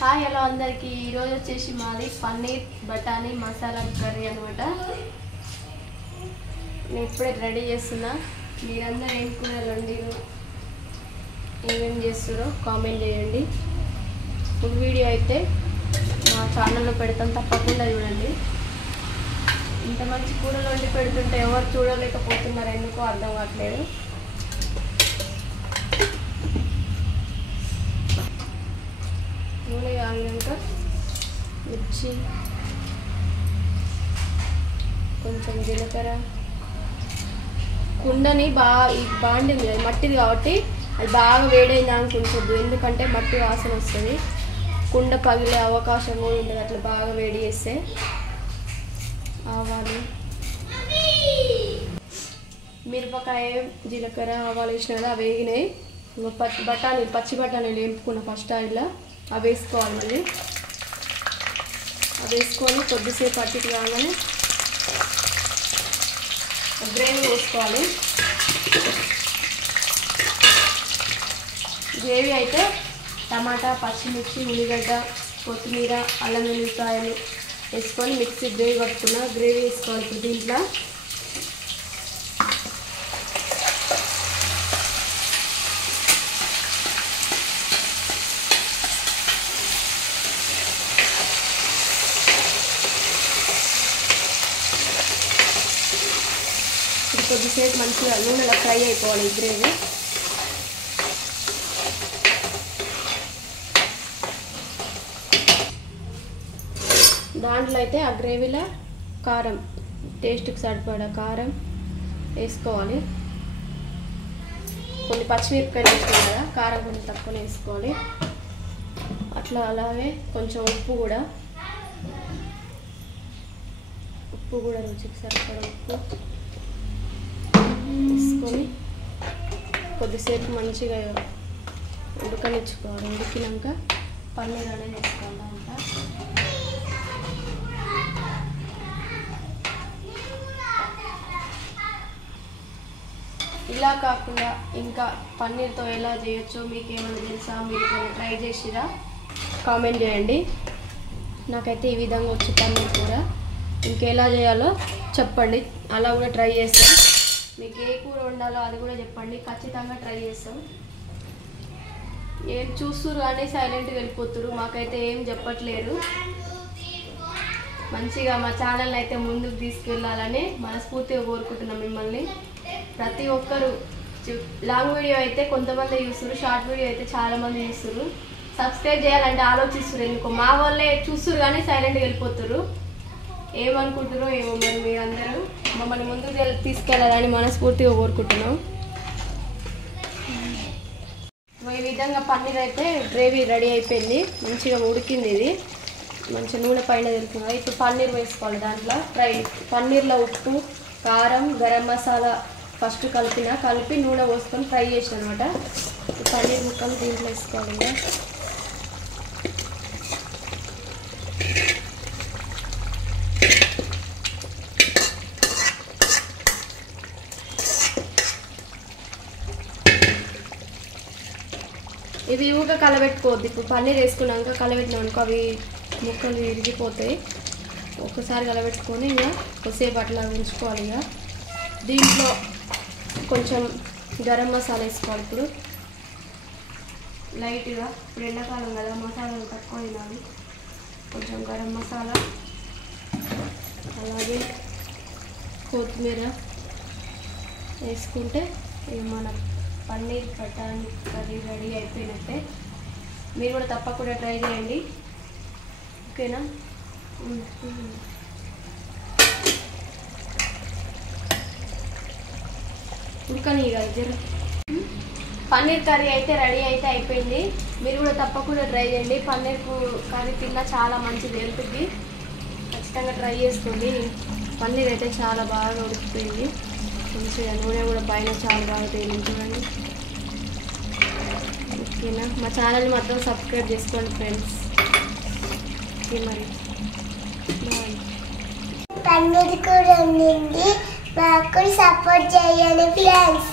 Hi hello అందరికీ ఈరోజు వచ్చేసి మాది పన్నీర్ బఠానీ మసాలా కర్రీ అనమాట. నేను ఇప్పుడే రెడీ చేస్తున్నా. మీరందరూ ఏం కూరలు వండిరు, ఏమేమి చేస్తారో కామెంట్ చేయండి. ఫుల్ వీడియో అయితే మా ఛానల్లో పెడతాం, తప్పకుండా చూడండి. ఇంత మంచి కూరలు వండి పెడుతుంటే ఎవరు చూడలేకపోతున్నారు, ఎందుకో అర్థం కావట్లేదు. నూనె కాగినాక మిర్చి, కొంచెం జీలకర్ర, కుండని బాండింది అది మట్టిది కాబట్టి అది బాగా వేడైంది అనుకుంటుంది, ఎందుకంటే మట్టి వాసన వస్తుంది, కుండ పగిలే అవకాశం కూడా ఉంటుంది అట్లా బాగా వేడి చేస్తే. ఆవాలు, మిరపకాయ, జీలకర్ర, ఆవాలు వేసిన కదా అవి వేగినాయి. పచ్చి బఠానీలు వేపుకున్న ఫస్ట్ ఆయిల్లో అవి వేసుకోవాలి. మళ్ళీ అవి వేసుకొని కొద్దిసేపు అటు కాగానే గ్రేవీ వేసుకోవాలి. గ్రేవీ అయితే టమాటా, పచ్చిమిర్చి, ఉల్లిగడ్డ, కొత్తిమీర, అల్లం వెల్లిపాయలు వేసుకొని మిక్సీ గ్రేవీ పట్టుకున్న గ్రేవీ వేసుకోవాలి. ఇప్పుడు దీంట్లో కొద్దిసేపు మంచిగా నూనెలో ఫ్రై అయిపోవాలి ఈ గ్రేవీ. దాంట్లో అయితే ఆ గ్రేవీలో కారం, టేస్ట్కి సరిపడా కారం వేసుకోవాలి. కొన్ని పచ్చిమిరపకాయలు వేసుకున్నాం కదా, కారం కొంచెం తక్కువనే వేసుకోవాలి. అట్లా అలాగే కొంచెం ఉప్పు కూడా రుచికి సరిపడా ఉప్పు వేసుకొని కొద్దిసేపు మంచిగా ఉడకనిచ్చుకోవాలి. ఉడికినాక పన్నీర్ అనేది వేసుకోవాలి. అంతా ఇలా కాకుండా ఇంకా పన్నీర్తో ఎలా చేయొచ్చో మీకు ఏమైనా తెలుసా, మీరు ట్రై చేసిరా కామెంట్ చేయండి. నాకైతే ఈ విధంగా వచ్చి పన్నీర్ కూర, ఇంకెలా చేయాలో చెప్పండి, అలా కూడా ట్రై చేస్తాం. మీకు ఏ కూర వండాలో అది కూడా చెప్పండి, ఖచ్చితంగా ట్రై చేస్తాం. ఏం చూస్తురు కానీ సైలెంట్గా వెళ్ళిపోతురు, మాకైతే ఏం చెప్పట్లేరు. మంచిగా మా ఛానల్ అయితే ముందుకు తీసుకెళ్ళాలని మనస్ఫూర్తిగా కోరుకుంటున్నాం మిమ్మల్ని. ప్రతి ఒక్కరు లాంగ్ వీడియో అయితే కొంతమంది చూస్తురు, షార్ట్ వీడియో అయితే చాలామంది చూస్తురు. సబ్స్క్రైబ్ చేయాలంటే ఆలోచిస్తురు, ఎందుకో మా వాళ్ళే చూస్తురు కానీ సైలెంట్గా వెళ్ళిపోతురు. ఏమనుకుంటారో ఏమో మరి, మీరందరూ మమ్మల్ని ముందుకు తీసుకెళ్ళాలని మనస్ఫూర్తిగా కోరుకుంటున్నాం. ఈ విధంగా పన్నీర్ అయితే గ్రేవీ రెడీ అయిపోయింది, మంచిగా ఉడికింది. ఇది మంచిగా నూనె పైన తెలుస్తుంది. ఇప్పుడు పన్నీర్ వేసుకోవాలి. దాంట్లో పన్నీర్లో ఉప్పు, కారం, గరం మసాలా ఫస్ట్ కలిపి నూనె పోసుకొని ఫ్రై చేసిన అనమాట. పన్నీర్ ముక్కలు దీంట్లో వేసుకోవాలి. ఇవి ఊగా కలబెట్టుకోవద్దు. ఇప్పుడు పన్నీర్ వేసుకున్నాక కలబెట్టినాం అనుకో అవి ముక్కలు విరిగిపోతాయి. ఒకసారి కలబెట్టుకొని ఇక కొద్దిసేపు అట్లా ఉంచుకోవాలి. ఇక దీంట్లో కొంచెం గరం మసాలా వేసుకోవాలి. ఇప్పుడు లైట్గా, ఇప్పుడు ఎండాకాలం కదా మసాలాలు తక్కువ తినాలి. కొంచెం గరం మసాలా, అలాగే కొత్తిమీర వేసుకుంటే మన పన్నీర్ బఠానీ కర్రీ రెడీ అయిపోయినట్టే. మీరు కూడా తప్పకుండా ట్రై చేయండి, ఓకేనా? ఉడకని జర. పన్నీర్ కర్రీ అయితే రెడీ అయితే అయిపోయింది. మీరు కూడా తప్పకుండా ట్రై చేయండి. పన్నీర్ కర్రీ తిన్నా చాలా మంచిది హెల్త్కి, ఖచ్చితంగా ట్రై చేసుకోండి. పన్నీర్ అయితే చాలా బాగా ఉడికిపోయింది, మంచిగా నూనె కూడా పైన చాలా బాగా తేలింది చూడండి, ఓకేనా? మా ఛానల్ని మాత్రం సబ్స్క్రైబ్ చేసుకోండి ఫ్రెండ్స్. ఓకే మరి బాయ్. పన్నీర్ కూడా ఉండింది, మాకు సపోర్ట్ చేయండి ఫ్రెండ్స్.